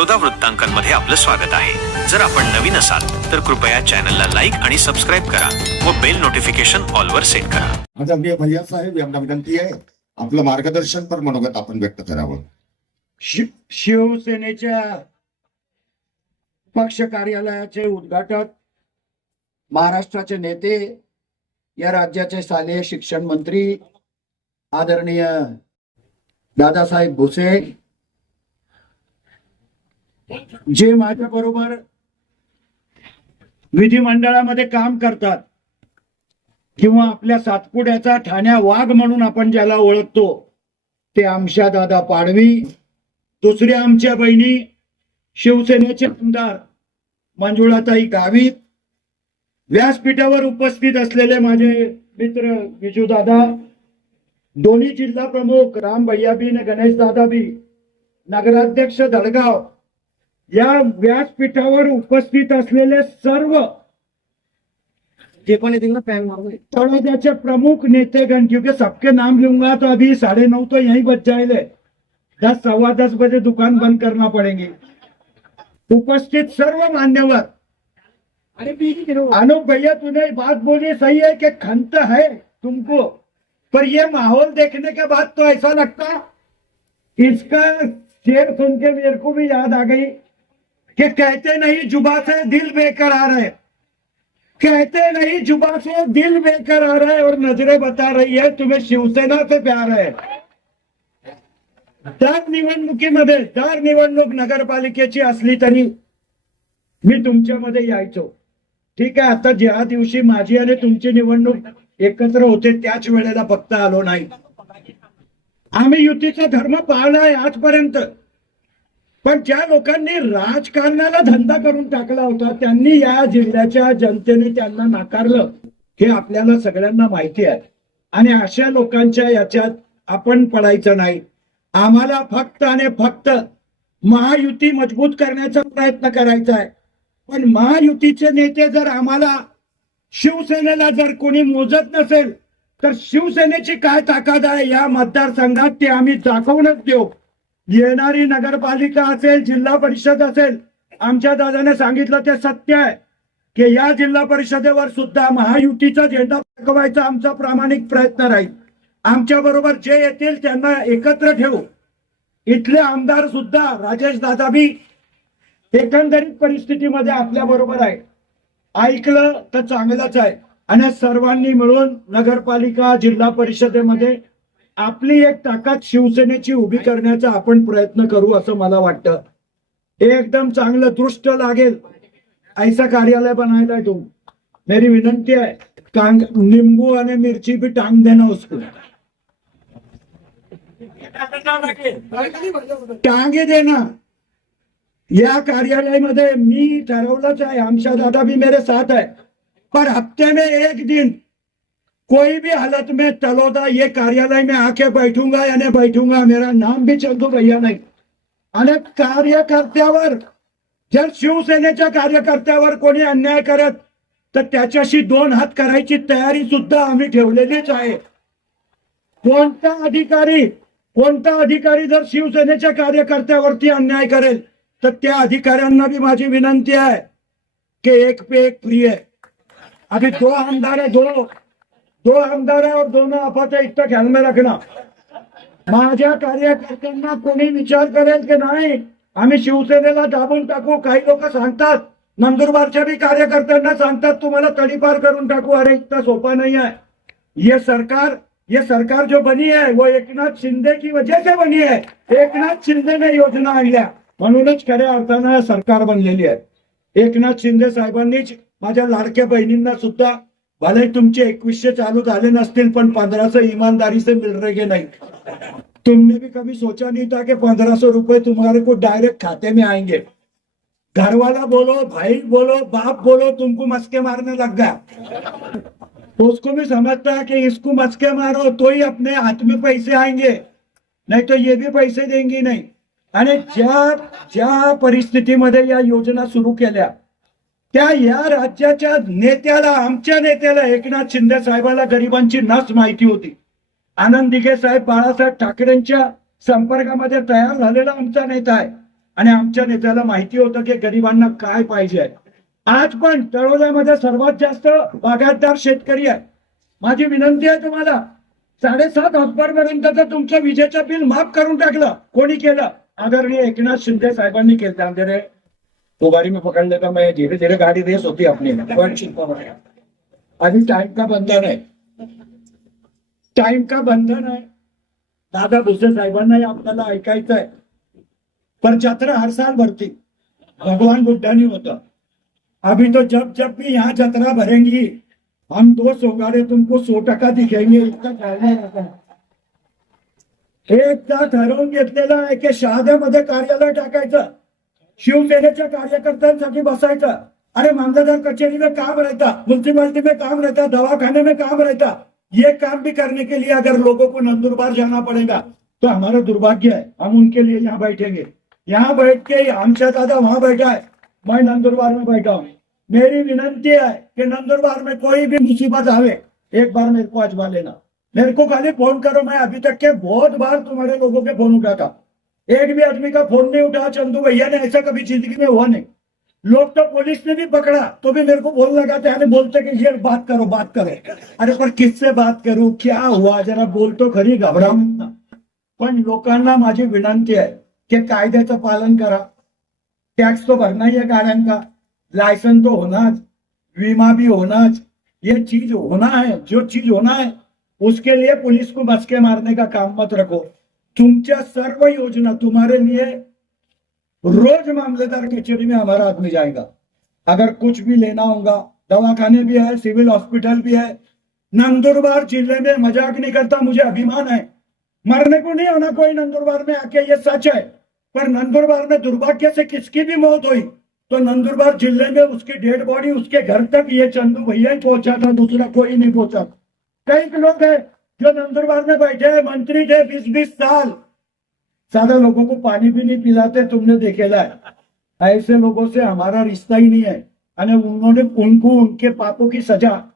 बरोदा वृत्तांकनमध्ये आपलं स्वागत आहे. जर आपण नवीन असाल तर कृपया चॅनलला लाईक आणि सबस्क्राईब करा व बेल नोटिफिकेशन ऑलवर सेट करा. भैया साहेब यांना विनंती आहे आपलं मार्गदर्शन पर मनोगत आपण व्यक्त करावं. शिवसेनेच्या पक्ष कार्यालयाचे उद्घाटक महाराष्ट्राचे नेते या राज्याचे शालेय शिक्षण मंत्री आदरणीय दादासाहेब भुसे जे माझ्या बरोबर विधिमंडळामध्ये काम करतात किंवा आपल्या सातपुड्याचा ठाण्या वाघ म्हणून आपण ज्याला ओळखतो ते आमच्या दादा पाडवी दुसऱ्या आमच्या बहिणी शिवसेनेचे आमदार मंजुळाताई गावित व्यासपीठावर उपस्थित असलेले माझे मित्र विजू दादा दोन्ही जिल्हा प्रमुख राम भैयाबी आणि गणेश दादाबी नगराध्यक्ष दडगाव या व्यासपीठावर उपस्थित असलेले सर्व जे पण तळोद्याचे प्रमुख नेतेगण क्योंकि सबके नाम लूंगा तो अभी साढ़े नौ तो यहीं बच जाएंगे दस सवा दस बजे दुकान बंद करना पड़ेगी। उपस्थित सर्व मान्यवर। अनूप भैया तूने बात बोली सही है कि खंत है तुमको? पर ये माहौल देखने के बाद तो ऐसा लगता इसका शेर सुन के मेरे को भी याद आ गई। कि कहते नहीं जुबा से दिल बेकरार है कहते नहीं जुबा से दिल बेकरार है और नजरें बता रही है तुम्हें शिवसेना से प्यार है। दर निवडणुकीमध्ये दर निवडणूक नगरपालिकेची असली तरी मी तुमच्यामध्ये यायचो। ठीक आहे आता ज्या दिवशी माझी आणि तुमची निवडणूक एकत्र होते त्याच वेळेला फक्त आलो नाही। आम्ही युतीचा धर्म पाळलाय आजपर्यंत। पण ज्या लोकांनी राजकारणाला धंदा करून टाकला होता त्यांनी या जिल्ह्याच्या जनतेने त्यांना नाकारलं हे आपल्याला सगळ्यांना माहिती आहे. आणि अशा लोकांच्या याच्यात आपण पडायचं नाही. आम्हाला फक्त आणि फक्त महायुती मजबूत करण्याचा प्रयत्न करायचा आहे. पण महायुतीचे नेते जर आम्हाला शिवसेनेला जर कोणी मोजत नसेल तर शिवसेनेची काय ताकद आहे या मतदारसंघात ते आम्ही दाखवूनच देऊ. येणारी नगरपालिका असेल जिल्हा परिषद असेल आमच्या दादाने सांगितलं ते सत्य आहे. की या जिल्हा परिषदेवर सुद्धा महायुतीचा झेंडा फडकवायचा आमचा प्रामाणिक प्रयत्न राहील. आमच्या बरोबर जे येतील त्यांना एकत्र ठेवू. इथले आमदार सुद्धा राजेश दादाबी एकंदरीत परिस्थितीमध्ये आपल्या बरोबर आहे. ऐकलं तर चांगलंच आहे. आणि सर्वांनी मिळून नगरपालिका जिल्हा परिषदेमध्ये आपली एक ताकद शिवसेनेची उभी करण्याचा आपण प्रयत्न करू असं मला वाटतं. एकदम चांगलं दृष्ट लागेल. ऐसा कार्यालय बनायला तुम मेरी विनंती आहे टांग निंबू आणि मिरची भी टांग देना उसको टांगे देना या कार्यालयामध्ये मी ठरवलंच आहे आमच्या दादा भी मेरे साथ आहे. पर हफ्ते में एक दिन कोई भी हालत में तलोदा ये कार्यालय में आके बैठूंगा याने बैठूंगा मेरा नाम भी चंदू भैया नाही। आणि कार्यकर्त्यावर जर शिवसेनेच्या कार्यकर्त्यावर कोणी अन्याय करत तर त्याच्याशी दोन हात करायची तयारी सुद्धा आम्ही ठेवलेलीच आहे. कोणता अधिकारी कोणता अधिकारी जर शिवसेनेच्या कार्यकर्त्यावरती अन्याय करेल तर त्या अधिकाऱ्यांना बी माझी विनंती आहे की एक पे एक फ्री आहे. अभी दो आमदार आहे दो दो आमदार दोन और दोनों आपस है ख्याल में रखना माझ्या कार्यकर्त्यांना कोणी विचार करेल की नाही आम्ही शिवसेनेला दाबून टाकू काही लोक सांगतात. नंदुरबारच्या बी कार्यकर्त्यांना सांगतात तुम्हाला तडीपार करून टाकू अरे इतका सोपा नाही आहे. ये सरकार ये सरकार जो बनी है वो एकनाथ शिंदे की वजह से बनी है एकनाथ शिंदेने योजना आणल्या. म्हणूनच खऱ्या अर्थानं सरकार बनलेली आहे. एकनाथ शिंदे साहेबांनीच माझ्या लाडक्या बहिणींना सुद्धा भले तुमचे एकवीसशे चालू झाले नसतील पण पंधराशे ईमानदारी से मिल रहे नहीं तुमने भी कभी सोचा नहीं था कि पंद्रह सौ रुपए तुम्हारे को डायरेक्ट खाते में आएंगे. घर वाला बोलो भाई बोलो बाप बोलो तुमको मस्के मारने लग गया. तो उसको भी समझता है कि इसको मस्के मारो तो ही अपने हाथ में पैसे आएंगे. नहीं तो ये भी पैसे देंगी नहीं. आणि ज्या ज्या परिस्थितीमध्ये या योजना सुरू केल्या त्या या राज्याच्या नेत्याला आमच्या नेत्याला एकनाथ शिंदे साहेबाला गरिबांची नस माहिती होती. आनंद दिघे साहेब बाळासाहेब ठाकरेंच्या संपर्कामध्ये तयार झालेला आमचा नेता आहे. आणि आमच्या नेत्याला माहिती होतं की गरिबांना काय पाहिजे आज पण तळोद्यामध्ये सर्वात जास्त बागायतदार शेतकरी आहे. माझी विनंती आहे तुम्हाला साडेसात ऑक्टोबर पर्यंतचं तुमचं विजेचं बिल माफ करून टाकलं कोणी केलं? आदरणीय एकनाथ शिंदे साहेबांनी केलं तो गाड़ी में पकड़ लेता मैं धीरे धीरे गाड़ी रेस होती अपनी। अभी टाइम का बंधन है। टाइम का बंधन है। दादा भुसे साहेबांनाही आपल्याला ऐकायचं आहे। पर जत्रा हर साल भरती। भगवान बुद्धानी होता। अभी तो जब जब भी यहाँ जत्रा भरेंगी हम दो सोगाड़े तुमको सौ टका दिखेंगे। नाही एकदा ठरवून घेतलेलं आहे की शहाद्यामध्ये कार्यालय टाकायचं शिवसेनेच्या कार्यकर्त्यांसाठी बसायचं. अरे मामलेदार कचेरी में काम रहता म्यूनसिपालिटी में काम रहता दवाखाने में काम रहता. ये काम भी करने के लिए अगर लोगों को नंदुरबार जाना पड़ेगा तो हमारा दुर्भाग्य है, हम उनके लिए यहाँ बैठेंगे। यहाँ बैठ के हमसे दादा वहाँ बैठा है, मैं नंदुरबार में बैठा हूँ। मेरी विनंती है कि नंदुरबार में कोई भी मुसीबत आवे, एक बार मेरे को आजमा लेना। मेरे को खाली फ़ोन करो, मैं अभी तक के बहुत बार तुम्हारे लोगों के फ़ोन उठाता एक भी आदमी का फोन नहीं उठा चंदू भैया ने ऐसा कभी जिंदगी में हुआ नहीं। लोग तो पुलिस ने भी पकड़ा तो भी मेरे को बोल लगाते अरे बोलते कि ये बात करो बात करे। अरे पर किससे बात करूं क्या हुआ? जरा बोल तो खरी घबराऊ पण लोकांना माझी विनंती आहे की कायद्याचं पालन करा. टॅक्स तो भरना ही है गाड्यांका लायसन तो होनाच विमा भी होनाच ये चीज होना है जो चीज होना है उसके लिए पुलिस को मस्के मारने का काम मत रखो। तुमच्या सर्व योजना तुम्हारे लिए रोज मामलेदार कचेरी में हमारा आदमी जाएगा। अगर कुछ भी लेना होगा, दवाखाने भी है, सिविल हॉस्पिटल भी है, नंदुरबार ज़िले में मज़ाक नहीं करता, मुझे अभिमान है। मरने को नहीं होना कोई नंदुरबार में, आके ये सच है। पर नंदुरबार में दुर्भाग्य से किसकी भी मौत हुई तो नंदुरबार ज़िले में उसकी डेड बॉडी, उसके घर तक ये चंदू भैया ही पहुँचा था, दूसरा कोई नहीं पहुँचा। कई लोग हैं जो नंदुरबार में बैठे हैं, मंत्री थे बीस बीस साल। सादा लोगों को पानी भी नहीं पिलाते, तुमने देखेला है। ऐसे लोगों से हमारा रिश्ता ही नहीं है। अरे उन्होंने, उनको, उनके पापों की सजा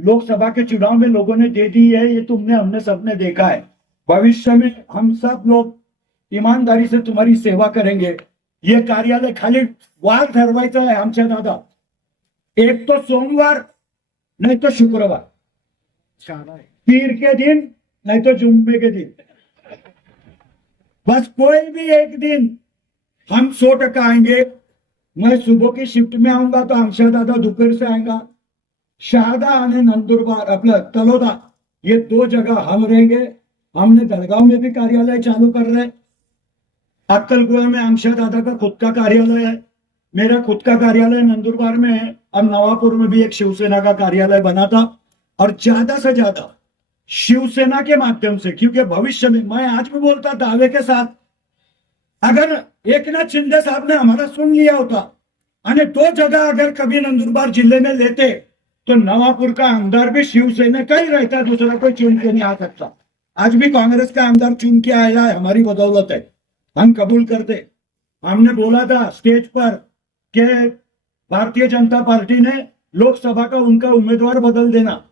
लोकसभा के चुनाव में लोगों ने दे दी है, ये तुमने, हमने सबने देखा है। भविष्य में हम सब लोग ईमानदारी से तुम्हारी सेवा करेंगे। ये कार्यालय खाली वार ठरवायचा आहे आमच्या दादा एक तो सोमवार, नहीं तो शुक्रवार। पीर के दिन, नहीं तो जुम्मे के दिन। बस कोई भी एक दिन हम सौ टका आएँगे। मैं सुबह की शिफ्ट में आऊँगा तो हमशा दादा दोपहर से आएगा। शारदा आणि नंदुरबार, अपना तलोदा, ये दो जगह हम रहेंगे। हमने दलगांव में भी कार्यालय चालू कर रहे अक्कलकुआ में हमशा दादा का खुद का कार्यालय है। मेरा खुद का कार्यालय नंदुरबार में है। अब नवापुर में भी एक शिवसेना का कार्यालय बना था। और ज़्यादा से ज़्यादा शिवसेना के माध्यम से, क्योंकि भविष्य में, मैं आज भी बोलता, दावे के साथ। अगर एक नाथ शिंदे साहब ने हमारा सुन लिया होता અને तो जगह अगर कभी नंदुरबार ज़िले में लेते तो नवापुर का आमदार भी शिवसेना का ही रहता, दूसरा कोई चुन के नहीं आ सकता। आज भी कांग्रेस का आमदार चुन के आया है, हमारी बदौलत है। हम कबूल करते। हमने बोला था स्टेज पर के भारतीय जनता पार्टी ने लोकसभा का उनका उम्मीदवार बदल देना।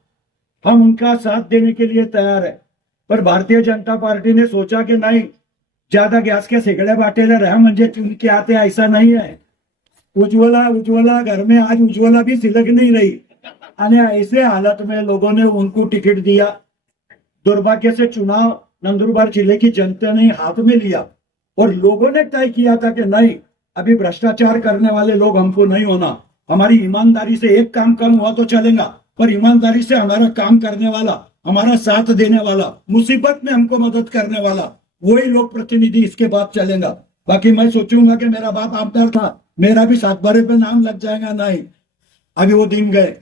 हम उनका साथ देने के लिए तैयार है। पर भारतीय जनता पार्टी ने सोचा कि नहीं ज्यादा गैस के सिगड़े बाटेले रहा म्हणजे चुन के आते ऐसा नहीं है। उज्ज्वला उज्ज्वला घर में आज उज्ज्वला भी सिलक नहीं रही। અને ऐसे हालत में लोगों ने उनको टिकट दिया। दुर्भाग्य से चुनाव नंदुरबार जिले की जनता ने हाथ में लिया और लोगों ने तय किया था कि नहीं अभी भ्रष्टाचार करने वाले लोग हमको नहीं होना। हमारी ईमानदारी से एक काम कम हुआ तो चलेगा। पर ईमानदारी से हमारा काम करने वाला, हमारा साथ देने वाला, मुसीबत में हमको मदद करने वाला, वही लोक प्रतिनिधि इसके बाद चलेगा। बाकी मैं सोचूँगा कि मेरा बाप आमदार था, मेरा भी सात बारे पे नाम लग जाएगा, नहीं। अभी वो दिन गए।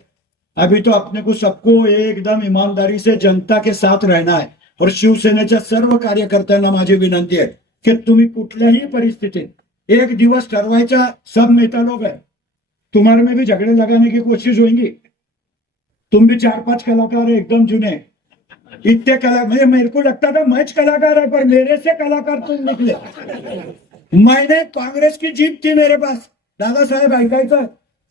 अभी तो अपने को सबको एकदम ईमानदारी से जनता के साथ रहना है और शिवसेनेच्या सर्व कार्यकर्त्यांना माझी विनंती आहे की तुम्ही कुठल्याही परिस्थितीत एक दिवस ठरवायचा, सब नेता लोग है तुम्हारे में भी झगड़े लगाने की कोशिश होगी तुम भी चार पांच कलाकार एकदम जुने। इतने कला मुझे मेरे को लगता था मैच कलाकार है पर मेरे से कलाकार तुम निकले। मैंने काँग्रेस की जीप थी मेरे पास। दादासाहेब ऐकायचं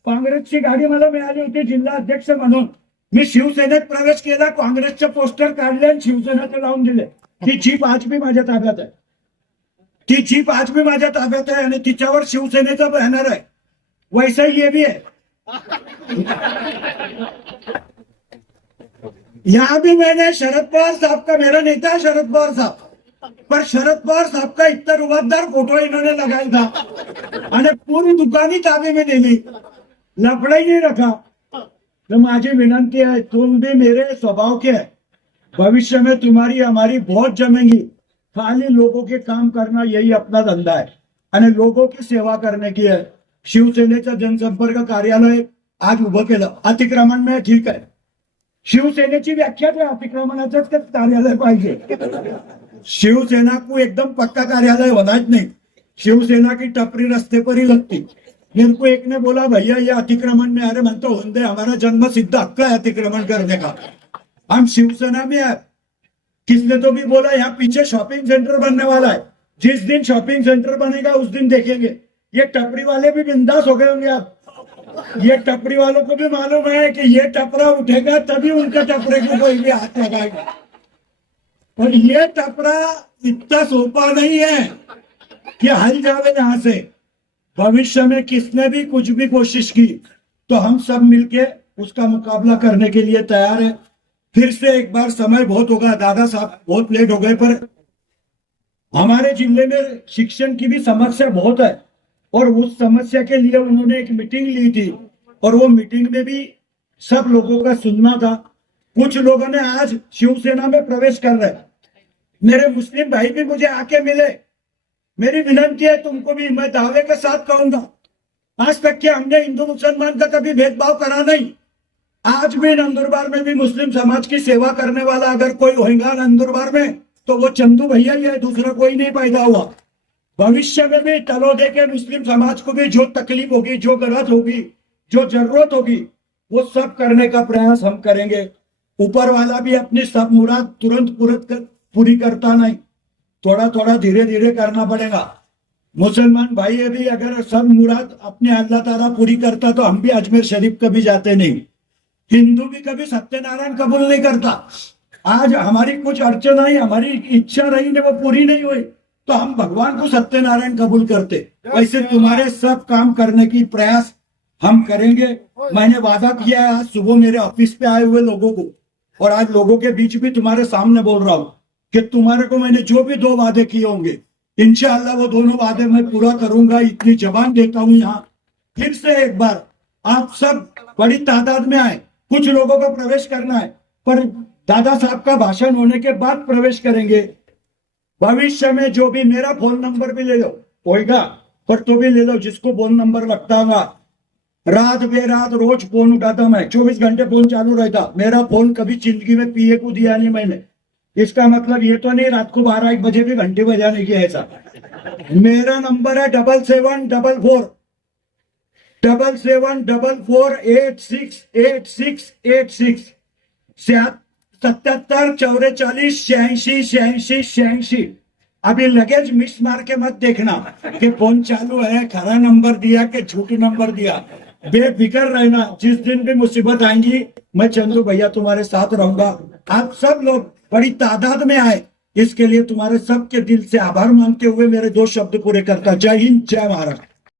काँग्रेसची गाडी मला मिळाली होती जिल्हा अध्यक्ष म्हणून. मी शिवसेनेत प्रवेश केला काँग्रेसचे पोस्टर काढले आणि शिवसेनेचे लावून दिले. ती जीप आज बी माझ्या ताब्यात आहे. ती जीप आज बी माझ्या ताब्यात आहे आणि तिच्यावर शिवसेनेचा बॅनर आहे. वैसा ये बी आहे. यहाँ भी मैंने शरद पवार साहब का मेरा नेता है शरद पवार साहब। पर शरद पवार साहब का इतना रुबाबदार फोटो इन्होंने लगाया था। आणि पूरी दुकान ही ताबे में ले ली। लफड़ा ही नहीं रखा। तो माझी विनंती है तुम भी मेरे स्वभाव के है। भविष्य में तुम्हारी हमारी बहुत जमेंगी। खाली लोगों के काम करना यही अपना धंदा है। आणि लोगों की सेवा करने की है। शिवसेनेचं जनसंपर्क कार्यालय आज उभं केलं. अतिक्रमण में ठीक आहे शिवसेनेची व्याख्या काय अतिक्रमणाचंच कार्यालय पाहिजे? शिवसेना को एकदम पक्का कार्यालय होना नहीं. शिवसेना की टपरी रस्ते पर ही लगती. मेरे एक ने बोला भैया ये अतिक्रमण में अरे मन तो होंदे हमारा जन्म सिद्ध हक है अतिक्रमण करने का? हम शिवसेना में है किसने तो भी बोला यहाँ पीछे शॉपिंग सेंटर बनने वाला है जिस दिन शॉपिंग सेंटर बनेगा उस दिन देखेंगे. ये टपरी वाले भी बिंदास हो गए होंगे आप. ये टपरी वालों को भी मालूम है कि ये टपरा उठेगा तभी उनके टपरे को कोई भी हाथ लगाएगा। पर ये टपरा इतना सोपा नहीं है कि हल जावे यहाँ से। भविष्य में किसने भी कुछ भी कोशिश की तो हम सब मिलके उसका मुकाबला करने के लिए तैयार है। फिर से एक बार समय बहुत होगा, दादा साहब बहुत लेट हो गए, पर हमारे ज़िले में शिक्षण की भी समस्या बहुत है। और उस समस्या के लिए उन्होंने एक मीटिंग ली थी। और वो मीटिंग में भी सब लोगों का सुनना था। कुछ लोगों ने आज शिवसेना में प्रवेश कर रहे मेरे मुस्लिम भाई भी मुझे आके मिले। मेरी विनंती है तुमको भी, मैं दावे के साथ कहूँगा। आज तक के हमने हिंदू मुसलमान का कभी भेदभाव करा नहीं। आज भी नंदुरबार में भी मुस्लिम समाज की सेवा करने वाला अगर कोई होगा नंदुरबार में तो वो चंदू भैया ही है, दूसरा कोई नहीं पैदा हुआ। भविष्य में भी तलोदे के मुस्लिम समाज को भी जो तकलीफ़ होगी जो गलत होगी जो ज़रूरत होगी वो सब करने का प्रयास हम करेंगे। ऊपर वाला भी अपनी सब मुराद तुरंत कर, पूरी करता नहीं। थोड़ा थोड़ा धीरे धीरे करना पड़ेगा। मुसलमान भाई भी अगर सब मुराद अपने अल्लाह ताला पूरी करता तो हम भी अजमेर शरीफ कभी जाते नहीं। हिंदू भी कभी सत्यनारायण कबूल नहीं करता। आज हमारी कुछ अड़चन आई हमारी इच्छा रही ने वो पूरी नहीं हुई। तो हम भगवान को सत्यनारायण कबूल करते। वैसे तुम्हारे सब काम करने की प्रयास हम करेंगे। मैंने वादा किया है आज सुबह मेरे ऑफ़िस पे आए हुए लोगों को और आज लोगों के बीच भी तुम्हारे सामने बोल रहा हूँ कि तुम्हारे को मैंने जो भी दो वादे किए होंगे इंशाल्लाह वो दोनों वादे मैं पूरा करूँगा इतनी जबान देता हूँ यहाँ। फिर से एक बार आप सब बड़ी तादाद में आए कुछ लोगों का प्रवेश करना है पर दादा साहब का भाषण होने के बाद प्रवेश करेंगे। भविष्य में जो भी मेरा फ़ोन नंबर भी ले लो। होएगा, पर तो भी ले लो, जिसको फ़ोन नंबर लगता होगा। रात बेरात रोज फ़ोन उठाता मैं। चौबीस घंटे फ़ोन चालू रहता। मेरा फ़ोन कभी ज़िंदगी में पीए को दिया नहीं मैंने। इसका मतलब ये तो नहीं, रात को बारह एक बजे भी घंटे बजाने की ऐसा। मेरा नंबर है double seven double four double seven double four eight six eight six eight six सत्याहत्तर चौवेचालीस छियासी छियासी छियासी। अभी लगेज मिस मार के मत देखना कि फ़ोन चालू है, खरा नंबर दिया कि झूठी नंबर दिया। बेफिक्र रहना, जिस दिन भी मुसीबत आएँगी, मैं चंदू भैया तुम्हारे साथ रहूँगा। आप सब लोग बड़ी तादाद में आए, इसके लिए तुम्हारे सबके दिल से आभार मानते हुए मेरे दो शब्द पूरे करता जय हिंद, जय महाराष्ट्र।